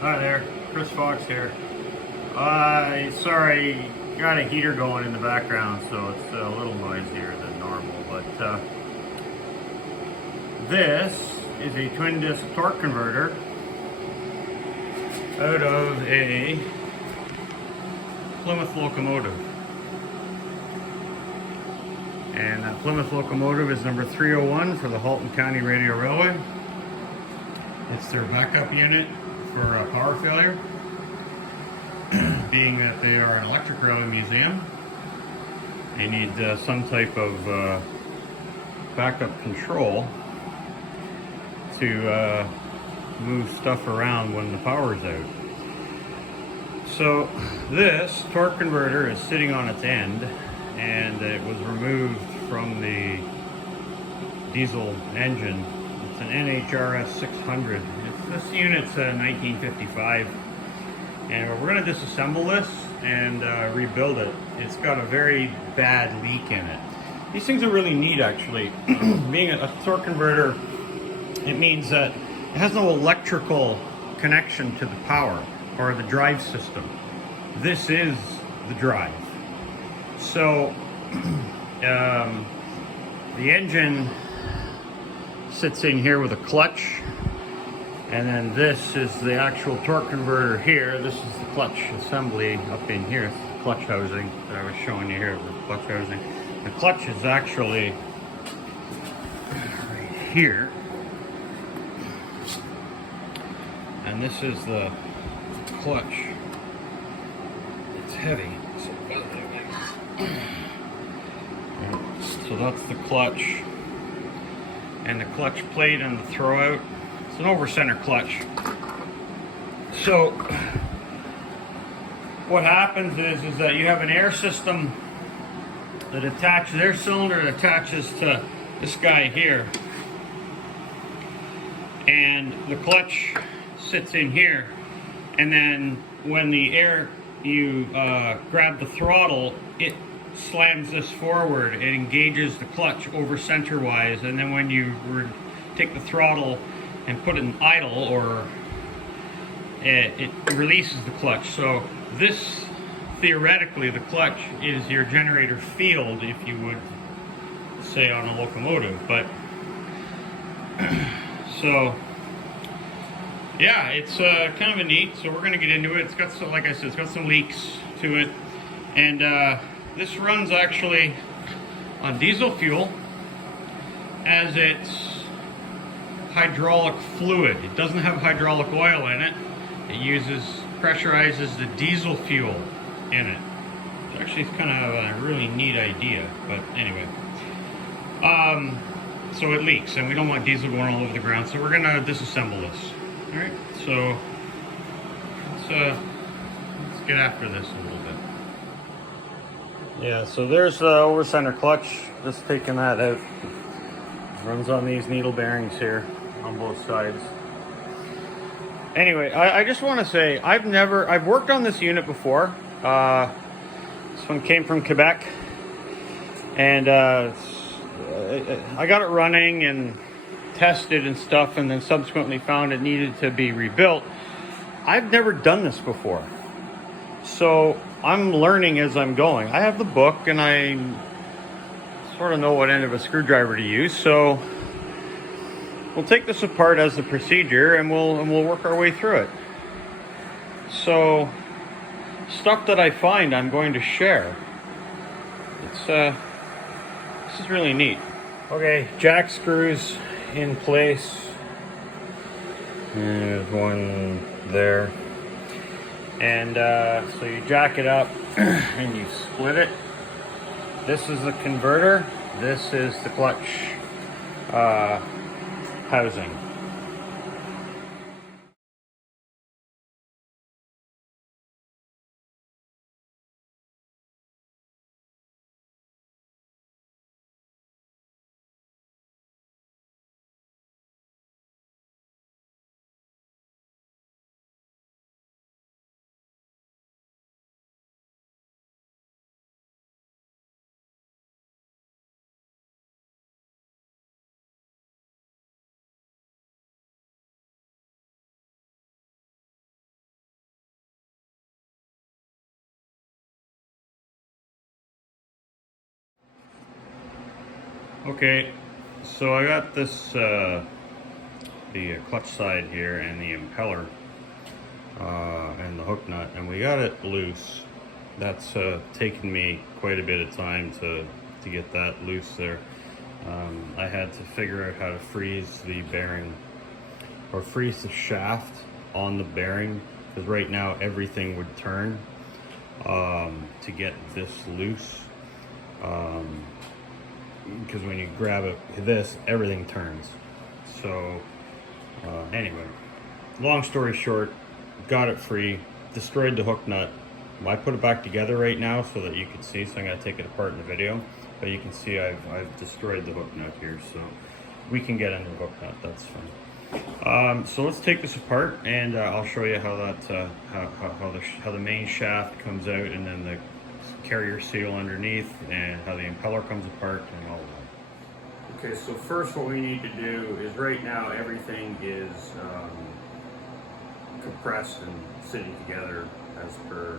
Hi there, Chris Fox here. Sorry, got a heater going in the background, so it's a little noisier than normal, but this is a twin disc torque converter out of a Plymouth Locomotive. And that Plymouth Locomotive is number 301 for the Halton County Radial Railway. It's their backup unit for a power failure. Being that they are an electric railway museum, they need some type of backup control to move stuff around when the power's out. So this torque converter is sitting on its end, and it was removed from the diesel engine. It's an NHRS 600. This unit's 1955. And we're going to disassemble this and rebuild it. It's got a very bad leak in it. These things are really neat, actually. Being a torque converter, it means that it has no electrical connection to the power or the drive system. This is the drive. So the engine sits in here with a clutch. And then this is the actual torque converter here. This is the clutch assembly up in here. It's the clutch housing that I was showing you here, the clutch housing. The clutch is actually right here. And this is the clutch. It's heavy. So that's the clutch. And the clutch plate and the throwout. It's an over-center clutch. So what happens is that you have an air system that attaches, air cylinder that attaches to this guy here, and the clutch sits in here, and then when the air, you grab the throttle, it slams this forward. It engages the clutch over center wise, and then when you take the throttle and put it in idle, or it releases the clutch. So this, theoretically, the clutch is your generator field, if you would say, on a locomotive. But so yeah, it's kind of a neat. So we're going to get into it. It's got some, like I said, it's got some leaks to it, and this runs actually on diesel fuel as its hydraulic fluid. It doesn't have hydraulic oil in it. It pressurizes the diesel fuel in it. It's actually kind of a really neat idea, but anyway. So it leaks, and we don't want diesel going all over the ground, so we're gonna disassemble this. All right, so let's get after this a little bit. Yeah, so there's the over center clutch. Just taking that out. Runs on these needle bearings here on both sides. Anyway, I just want to say I've worked on this unit before. This one came from Quebec, and I got it running and tested and stuff, and then subsequently found it needed to be rebuilt. I've never done this before, so I'm learning as I'm going. I have the book, and I sort of know what end of a screwdriver to use, so we'll take this apart as the procedure, and we'll work our way through it. So stuff that I find, I'm going to share. It's this is really neat. Okay, jack screws in place. And there's one there, and so you jack it up and you split it. This is the converter. This is the clutch housing. Okay, so I got this, the clutch side here and the impeller and the hook nut, and we got it loose. That's taken me quite a bit of time to get that loose there. I had to figure out how to freeze the bearing, or freeze the shaft on the bearing, because right now everything would turn to get this loose. Because when you grab it, this, everything turns. So anyway, long story short, got it free, destroyed the hook nut. I put it back together right now so that you can see, so I'm going to take it apart in the video, but you can see I've destroyed the hook nut here, so we can get into the hook nut, that's fine. So let's take this apart, and I'll show you how that how the main shaft comes out, and then the carrier seal underneath, and how the impeller comes apart, and all that. Okay, so first what we need to do is, right now everything is compressed and sitting together as per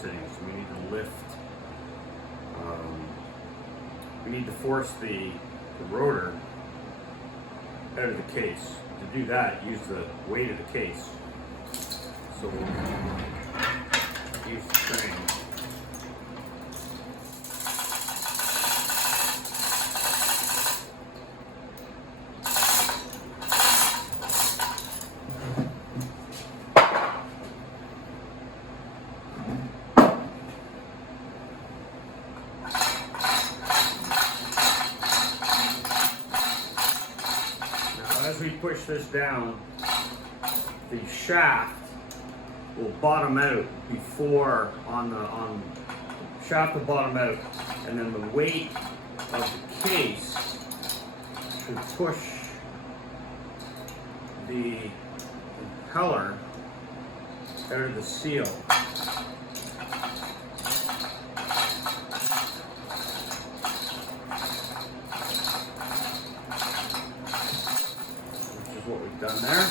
sitting. So we need to lift, we need to force the rotor out of the case. To do that, use the weight of the case. So we'll use the crane. As we push this down, the shaft will bottom out before shaft will bottom out, and then the weight of the case should push the impeller out of the seal. What we've done there.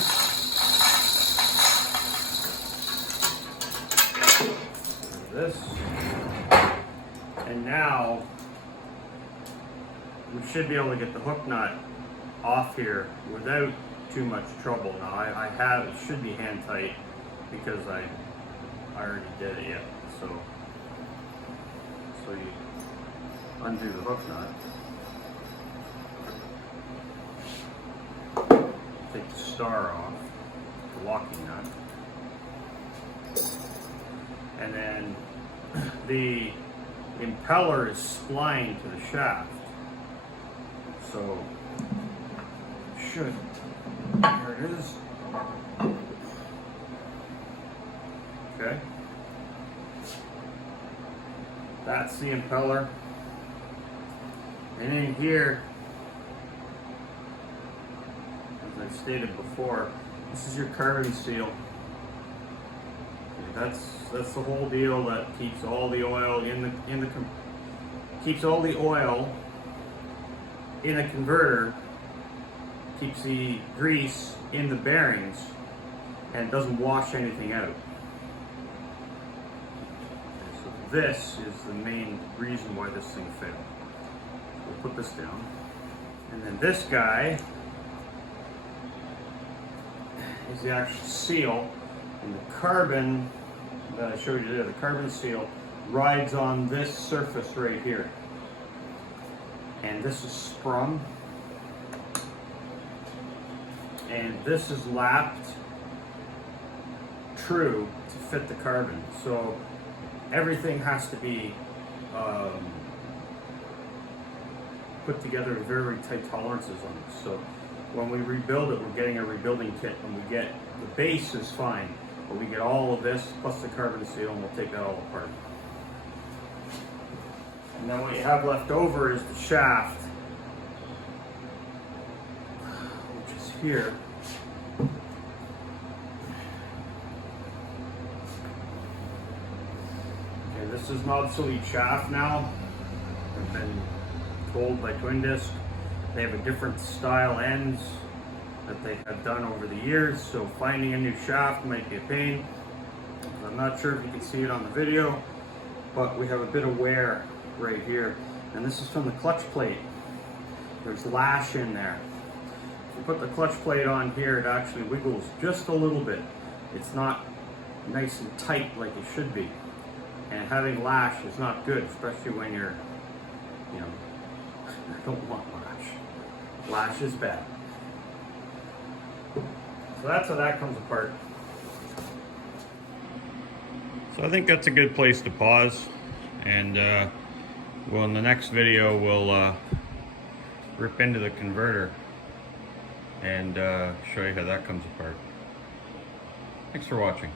This. And now we should be able to get the hook nut off here without too much trouble. Now I have, it should be hand tight because I already did it yet. So you undo the hook nut. Take the star off, the locking nut, and then the impeller is splined to the shaft, so should, there it is, okay, that's the impeller, and in here, I stated before, this is your carbon seal. Okay, that's the whole deal that keeps all the oil keeps all the oil in a converter, keeps the grease in the bearings, and doesn't wash anything out. So this is the main reason why this thing failed. We'll put this down, and then this guy is the actual seal, and the carbon that I showed you there, the carbon seal, rides on this surface right here. And this is sprung, and this is lapped true to fit the carbon. So everything has to be put together in very tight tolerances on this. So when we rebuild it, we're getting a rebuilding kit, and we get, the base is fine, but we get all of this plus the carbon seal, and we'll take that all apart. And then what you have left over is the shaft, which is here. Okay, this is an obsolete shaft now. I've been told by TwinDisc. They have a different style ends that they have done over the years, so finding a new shaft might be a pain. I'm not sure if you can see it on the video, but we have a bit of wear right here, and this is from the clutch plate. there's lash in there. If you put the clutch plate on here, it actually wiggles just a little bit. It's not nice and tight like it should be. And having lash is not good, especially when you're, you know, I don't want lash. Lash is bad. So that's how that comes apart. So I think that's a good place to pause. And well, in the next video, we'll rip into the converter and show you how that comes apart. Thanks for watching.